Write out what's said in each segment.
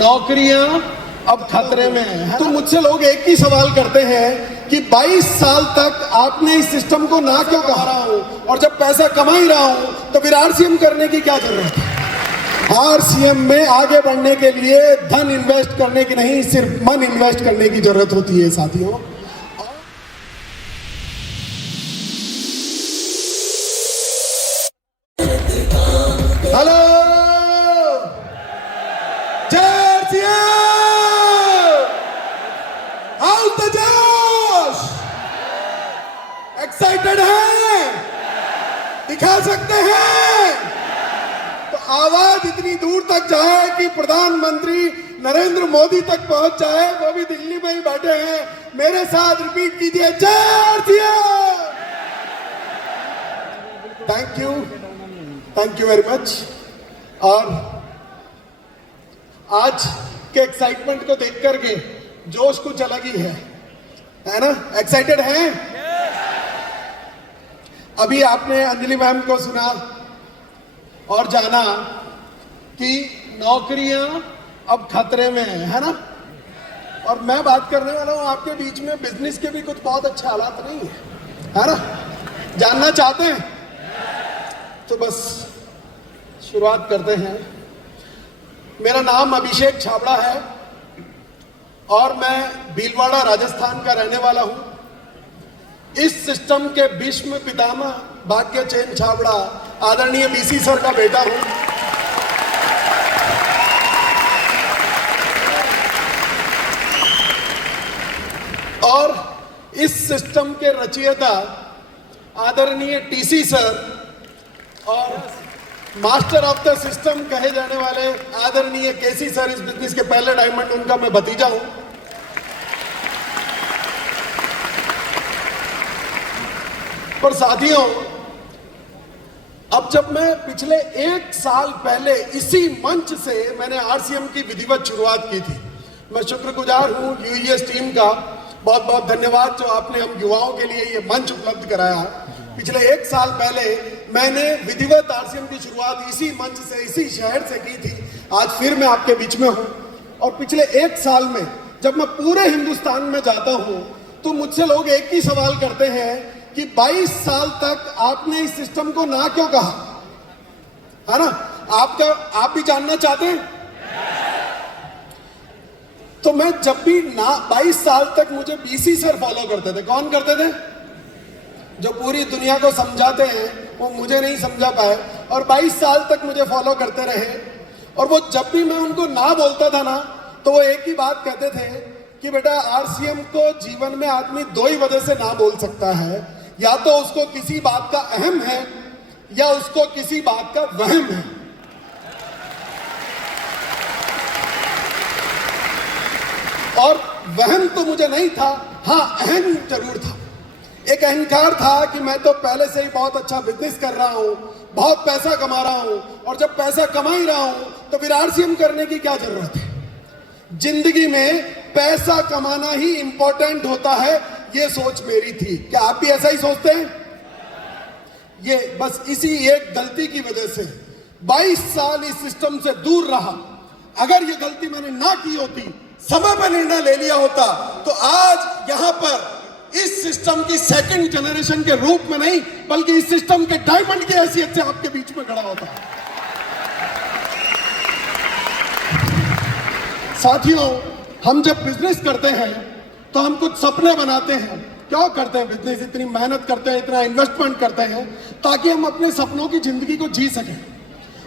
नौकरियां अब खतरे में है। तो मुझसे लोग एक ही सवाल करते हैं कि 22 साल तक आपने इस सिस्टम को ना क्यों कहा रहा हूं, और जब पैसा कमा ही रहा हूं तो फिर आरसीएम करने की क्या जरूरत है। आरसीएम में आगे बढ़ने के लिए धन इन्वेस्ट करने की नहीं, सिर्फ मन इन्वेस्ट करने की जरूरत होती है साथियों। हेलो, जय हाउस द जोश, एक्साइटेड हैं, दिखा सकते हैं तो आवाज इतनी दूर तक जाए कि प्रधानमंत्री नरेंद्र मोदी तक पहुंच जाए, वो भी दिल्ली में ही बैठे हैं। मेरे साथ रिपीट कीजिए, जय। Thank you very much. और आज के एक्साइटमेंट को देख करके जोश कुछ अलग ही है ना? एक्साइटेड हैं? अभी आपने अंजलि मैम को सुना और जाना कि नौकरियां अब खतरे में है ना? और मैं बात करने वाला हूं आपके बीच में बिजनेस के भी कुछ बहुत अच्छे हालात नहीं है ना? जानना चाहते हैं तो बस शुरुआत करते हैं। मेरा नाम अभिषेक छाबड़ा है और मैं भीलवाड़ा राजस्थान का रहने वाला हूं। इस सिस्टम के भीष्म पितामह भाग्य चैन छाबड़ा आदरणीय बीसी सर का बेटा हूं। और इस सिस्टम के रचयिता आदरणीय टीसी सर और मास्टर ऑफ द सिस्टम कहे जाने वाले आदरणीय केसी सर, इस बिजनेस के पहले डायमंड, उनका मैं भतीजा हूं। पर साथियों, अब जब मैं पिछले 1 साल पहले इसी मंच से मैंने आरसीएम की विधिवत शुरुआत की थी, मैं शुक्रगुजार हूं यूईएस टीम का। बहुत बहुत धन्यवाद जो आपने हम युवाओं के लिए ये मंच उपलब्ध कराया। पिछले 1 साल पहले मैंने विधिवत आरसीएम की शुरुआत इसी मंच से, इसी शहर से की थी। आज फिर मैं आपके बीच में हूं। और पिछले 1 साल में जब मैं पूरे हिंदुस्तान में जाता हूं तो मुझसे लोग एक ही सवाल करते हैं कि 22 साल तक आपने इस सिस्टम को ना क्यों कहा, है ना? आप भी जानना चाहते हैं? तो मैं जब भी ना 22 साल तक मुझे बीसी सर फॉलो करते थे। कौन करते थे? जो पूरी दुनिया को समझाते हैं, वो मुझे नहीं समझा पाए और 22 साल तक मुझे फॉलो करते रहे। और वो जब भी मैं उनको ना बोलता था ना, तो वो एक ही बात कहते थे कि बेटा, आरसीएम को जीवन में आदमी 2 ही वजह से ना बोल सकता है, या तो उसको किसी बात का अहम है या उसको किसी बात का वहम है। और वहम तो मुझे नहीं था, हाँ अहम जरूर था। एक अहंकार था कि मैं तो पहले से ही बहुत अच्छा बिजनेस कर रहा हूं, बहुत पैसा कमा रहा हूं, और जब पैसा कमा ही रहा हूं तो फिर आरसीएम करने की क्या जरूरत है। जिंदगी में पैसा कमाना ही इंपॉर्टेंट होता है, ये सोच मेरी थी। क्या आप भी ऐसा ही सोचते हैं? ये बस इसी एक गलती की वजह से 22 साल इस सिस्टम से दूर रहा। अगर ये गलती मैंने ना की होती, समय पर निर्णय ले लिया होता, तो आज यहां पर इस सिस्टम की सेकंड जनरेशन के रूप में नहीं, बल्कि इस सिस्टम के डायमंड की हैसियत से आपके बीच में खड़ा होता। साथियों, हम जब बिजनेस करते हैं तो हम कुछ सपने बनाते हैं। क्यों करते हैं बिजनेस? इतनी मेहनत करते हैं, इतना इन्वेस्टमेंट करते हैं ताकि हम अपने सपनों की जिंदगी को जी सकें।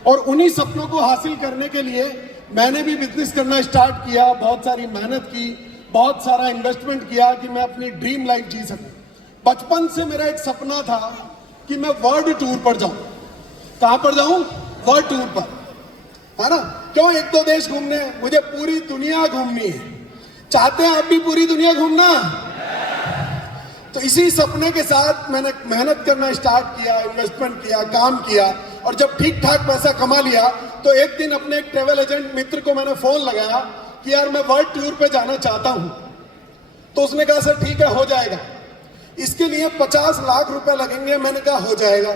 और उन्हीं सपनों को हासिल करने के लिए मैंने भी बिजनेस करना स्टार्ट किया, बहुत सारी मेहनत की, बहुत सारा इन्वेस्टमेंट किया कि मैं अपनी ड्रीम लाइफ जी सकूं। बचपन से मेरा एक सपना था कि मैं वर्ल्ड टूर पर जाऊं। कहां पर जाऊं? वर्ल्ड टूर पर, है ना? क्यों 1-2 देश घूमने? मुझे पूरी दुनिया घूमनी है। चाहते हैं आप भी पूरी दुनिया घूमना? तो इसी सपने के साथ मैंने मेहनत करना स्टार्ट किया, इन्वेस्टमेंट किया, काम किया, और जब ठीक ठाक पैसा कमा लिया तो एक दिन अपने एक ट्रेवल एजेंट मित्र को मैंने फोन लगाया कि यार मैं वर्ल्ड टूर पे जाना चाहता हूं। तो उसने कहा सर ठीक है, हो जाएगा, इसके लिए 50 लाख रुपए लगेंगे। मैंने कहा हो जाएगा।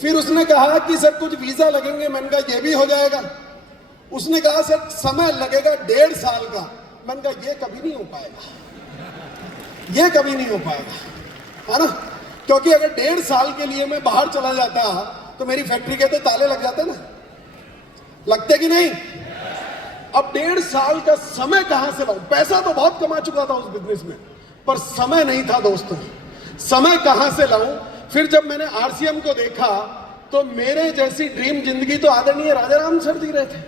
फिर उसने कहा कि सर कुछ वीजा लगेंगे। मैंने कहा ये भी हो जाएगा। उसने कहा सर समय लगेगा 1.5 साल का। मैंने कहा ये कभी नहीं हो पाएगा, ये कभी नहीं हो पाएगा, है ना, क्योंकि अगर 1.5 साल के लिए मैं बाहर चला जाता तो मेरी फैक्ट्री के तो ताले लग जाते ना, लगते कि नहीं। अब 1.5 साल का समय कहां से लाऊं? पैसा तो बहुत कमा चुका था उस बिजनेस में, पर समय नहीं था दोस्तों, समय कहां से लाऊं? फिर जब मैंने आरसीएम को देखा तो मेरे जैसी ड्रीम जिंदगी तो आदरणीय राजाराम सर जी रहे थे।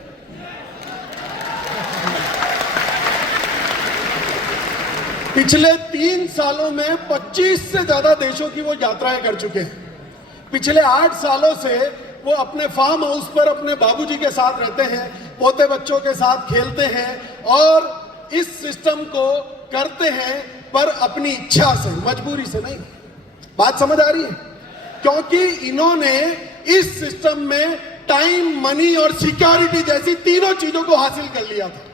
पिछले 3 सालों में 25 से ज्यादा देशों की वो यात्राएं कर चुके हैं। पिछले 8 सालों से वो अपने फार्म हाउस पर अपने बाबूजी के साथ रहते हैं, पोते बच्चों के साथ खेलते हैं और इस सिस्टम को करते हैं, पर अपनी इच्छा से, मजबूरी से नहीं। बात समझ आ रही है? क्योंकि इन्होंने इस सिस्टम में टाइम, मनी और सिक्योरिटी जैसी तीनों चीजों को हासिल कर लिया था।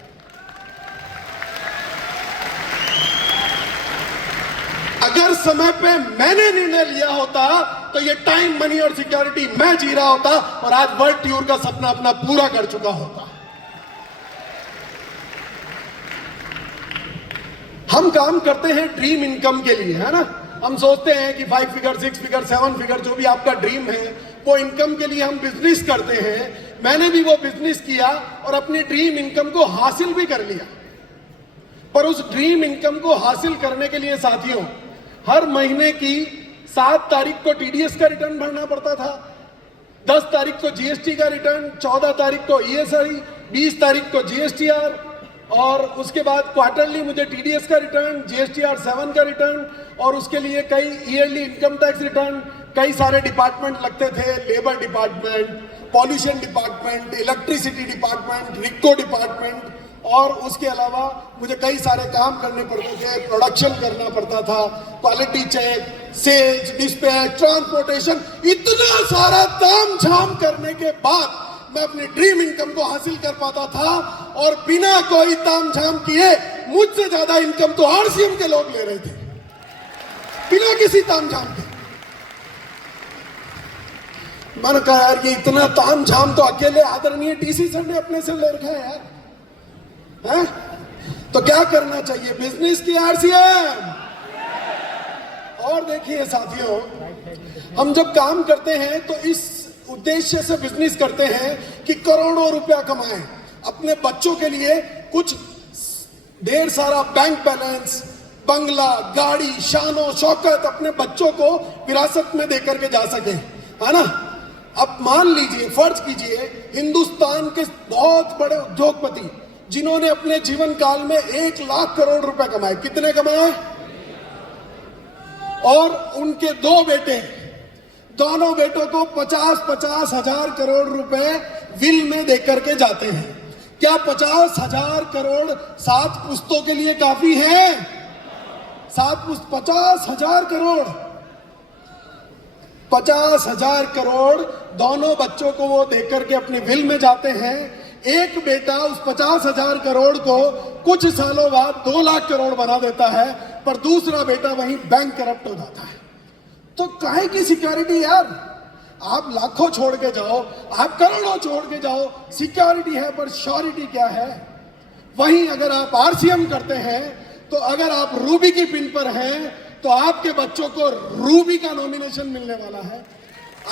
अगर समय पे मैंने निर्णय लिया होता तो ये टाइम, मनी और सिक्योरिटी मैं जी रहा होता और आज वर्ल्ड टूर का सपना अपना पूरा कर चुका होता। हम काम करते हैं ड्रीम इनकम के लिए, है ना। हम सोचते हैं कि 5 फिगर, 6 फिगर, 7 फिगर जो भी आपका ड्रीम है वो इनकम के लिए हम बिजनेस करते हैं। मैंने भी वो बिजनेस किया और अपनी ड्रीम इनकम को हासिल भी कर लिया। पर उस ड्रीम इनकम को हासिल करने के लिए साथियों, हर महीने की 7 तारीख को टीडीएस का रिटर्न भरना पड़ता था, 10 तारीख को जीएसटी का रिटर्न, 14 तारीख को ईएसआई, 20 तारीख को जीएसटीआर और उसके बाद क्वार्टरली मुझे टीडीएस का रिटर्न, जीएसटीआर 7 का रिटर्न और उसके लिए कई ईयरली इनकम टैक्स रिटर्न। कई सारे डिपार्टमेंट लगते थे, labour department, pollution department, electricity department, RIICO department और उसके अलावा मुझे कई सारे काम करने पड़ते थे, प्रोडक्शन करना पड़ता था, quality check, sales, dispatch, transportation. इतना सारा ताम झाम करने के बाद मैं अपनी ड्रीम इनकम को हासिल कर पाता था और बिना कोई ताम झाम किए मुझसे ज्यादा इनकम तो आरसीएम के लोग ले रहे थे, बिना किसी ताम झाम के। मैंने कहा यार ये इतना ताम झाम तो अकेले आदरणीय टीसी सर ने अपने से ले रखा है यार, है? तो क्या करना चाहिए? बिजनेस की आरसीएम। और देखिए साथियों, हम जब काम करते हैं तो इस उद्देश्य से बिजनेस करते हैं कि करोड़ों रुपया कमाएं, अपने बच्चों के लिए कुछ ढेर सारा बैंक बैलेंस, बंगला, गाड़ी, शानो शौकत अपने बच्चों को विरासत में देकर के जा सके, है ना। अब मान लीजिए, फर्ज कीजिए, हिंदुस्तान के बहुत बड़े उद्योगपति जिन्होंने अपने जीवन काल में 1 लाख करोड़ रुपए कमाए, कितने कमाए? और उनके 2 बेटे, दोनों बेटों को 50-50 हजार करोड़ रुपए विल में देकर के जाते हैं। क्या 50,000 करोड़ 7 पुश्तों के लिए काफी है? 50,000 करोड़, 50,000 करोड़ दोनों बच्चों को वो देकर के अपनी विल में जाते हैं। एक बेटा उस 50,000 करोड़ को कुछ सालों बाद 2 लाख करोड़ बना देता है, पर दूसरा बेटा वहीं बैंक करप्ट हो जाता है। तो काहे की सिक्योरिटी यार? आप लाखों छोड़ के जाओ, आप करोड़ों छोड़ के जाओ, सिक्योरिटी है पर श्योरिटी क्या है? वहीं अगर आप आरसीएम करते हैं तो अगर आप रूबी की पिन पर हैं तो आपके बच्चों को रूबी का नॉमिनेशन मिलने वाला है।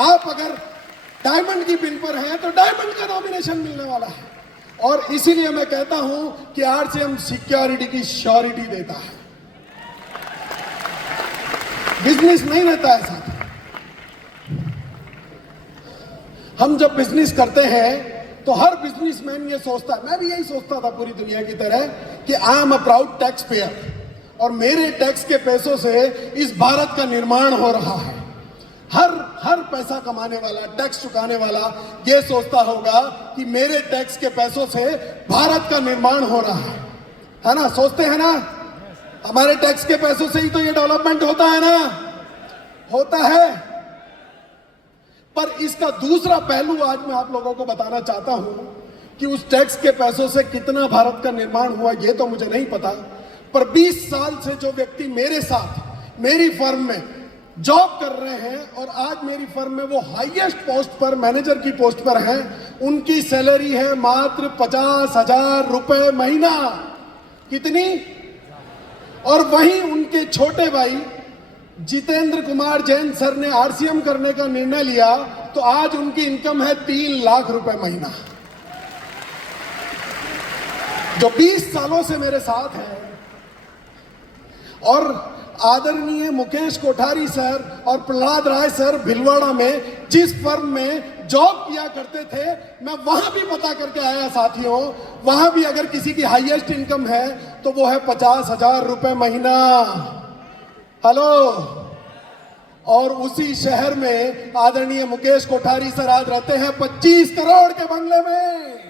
आप अगर डायमंड की पिन पर हैं तो डायमंड का नॉमिनेशन मिलने वाला है। और इसीलिए मैं कहता हूं कि आरसीएम सिक्योरिटी की श्योरिटी देता है, बिजनेस नहीं रहता है साथ। हम जब बिजनेस करते हैं तो हर बिजनेसमैन ये सोचता है, मैं भी यही सोचता था पूरी दुनिया की तरह, कि I am a proud tax payer और मेरे टैक्स के पैसों से इस भारत का निर्माण हो रहा है। हर पैसा कमाने वाला, टैक्स चुकाने वाला ये सोचता होगा कि मेरे टैक्स के पैसों से भारत का निर्माण हो रहा है ना? सोचते हैं ना? हमारे टैक्स के पैसों से ही तो ये डेवलपमेंट होता है ना, होता है। पर इसका दूसरा पहलू आज मैं आप लोगों को बताना चाहता हूं कि उस टैक्स के पैसों से कितना भारत का निर्माण हुआ ये तो मुझे नहीं पता, पर 20 साल से जो व्यक्ति मेरे साथ मेरी फर्म में जॉब कर रहे हैं और आज मेरी फर्म में वो हाईएस्ट पोस्ट पर, मैनेजर की पोस्ट पर हैं, उनकी सैलरी है मात्र 50,000 रुपए महीना। कितनी? और वहीं उनके छोटे भाई जितेंद्र कुमार जैन सर ने आरसीएम करने का निर्णय लिया तो आज उनकी इनकम है 3 लाख रुपए महीना। जो 20 सालों से मेरे साथ है। और आदरणीय मुकेश कोठारी सर और प्रहलाद राय सर भिलवाड़ा में जिस फर्म में जॉब किया करते थे, मैं वहां भी पता करके आया साथियों, वहां भी अगर किसी की हाईएस्ट इनकम है तो वो है 50,000 रुपए महीना। हेलो। और उसी शहर में आदरणीय मुकेश कोठारी सर आज रहते हैं 25 करोड़ के बंगले में।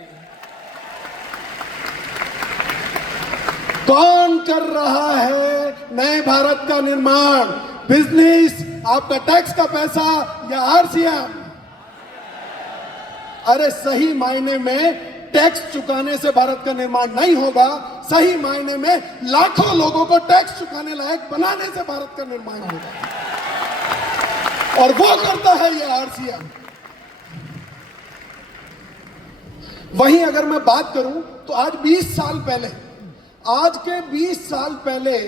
कौन कर रहा है नए भारत का निर्माण? बिजनेस, आपका टैक्स का पैसा या आरसीएम? अरे सही मायने में टैक्स चुकाने से भारत का निर्माण नहीं होगा, सही मायने में लाखों लोगों को टैक्स चुकाने लायक बनाने से भारत का निर्माण होगा। और वो करता है ये आरसीएम। वहीं अगर मैं बात करूं तो आज 20 साल पहले, आज के 20 साल पहले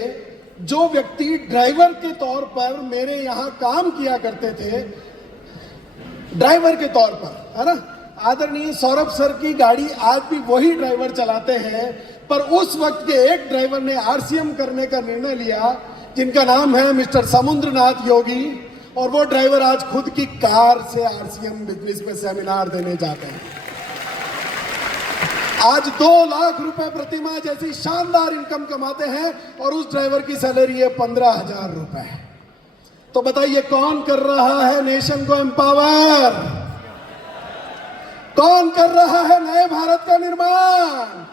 जो व्यक्ति ड्राइवर के तौर पर मेरे यहां काम किया करते थे, ड्राइवर के तौर पर, है ना, आदरणीय सौरभ सर की गाड़ी आज भी वही ड्राइवर चलाते हैं। पर उस वक्त के एक ड्राइवर ने आरसीएम करने का निर्णय लिया, जिनका नाम है मिस्टर समुद्रनाथ योगी। और वो ड्राइवर आज खुद की कार से आरसीएम बिजनेस में सेमिनार देने जाते हैं। आज 2 लाख रुपए प्रतिमाह जैसी शानदार इनकम कमाते हैं और उस ड्राइवर की सैलरी है 15,000 रुपए। तो बताइए कौन कर रहा है नेशन को एम्पावर? कौन कर रहा है नए भारत का निर्माण?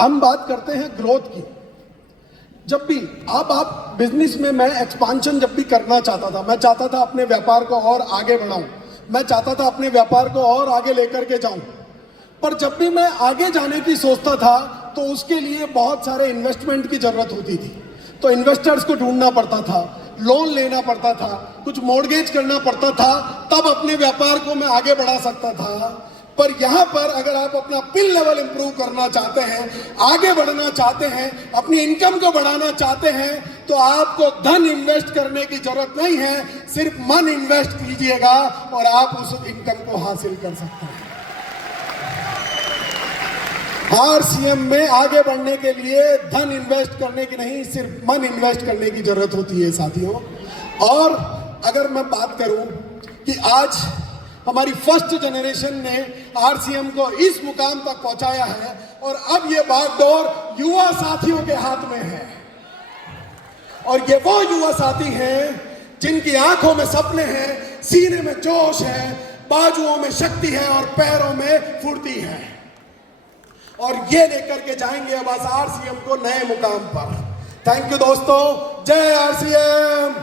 हम बात करते हैं ग्रोथ की। जब भी आप बिजनेस में, मैं एक्सपांशन जब भी करना चाहता था, मैं चाहता था अपने व्यापार को और आगे बढ़ाऊं, मैं चाहता था अपने व्यापार को और आगे लेकर के जाऊं। पर जब भी मैं आगे जाने की सोचता था तो उसके लिए बहुत सारे इन्वेस्टमेंट की जरूरत होती थी। तो इन्वेस्टर्स को ढूंढना पड़ता था, लोन लेना पड़ता था, कुछ मॉर्गेज करना पड़ता था, तब अपने व्यापार को मैं आगे बढ़ा सकता था। पर यहां पर अगर आप अपना पिन लेवल इंप्रूव करना चाहते हैं, आगे बढ़ना चाहते हैं, अपनी इनकम को बढ़ाना चाहते हैं, तो आपको धन इन्वेस्ट करने की जरूरत नहीं है, सिर्फ मन इन्वेस्ट कीजिएगा और आप उस इनकम को हासिल कर सकते हैं। आरसीएम में आगे बढ़ने के लिए धन इन्वेस्ट करने की नहीं, सिर्फ मन इन्वेस्ट करने की जरूरत होती है साथियों। और अगर मैं बात करूं कि आज हमारी फर्स्ट जनरेशन ने आरसीएम को इस मुकाम तक पहुंचाया है और अब ये बागडोर युवा साथियों के हाथ में है। और ये वो युवा साथी हैं जिनकी आंखों में सपने हैं, सीने में जोश है, बाजुओं में शक्ति है और पैरों में फुर्ती है। और ये लेकर के जाएंगे अब आरसीएम को नए मुकाम पर। थैंक यू दोस्तों। जय आरसीएम।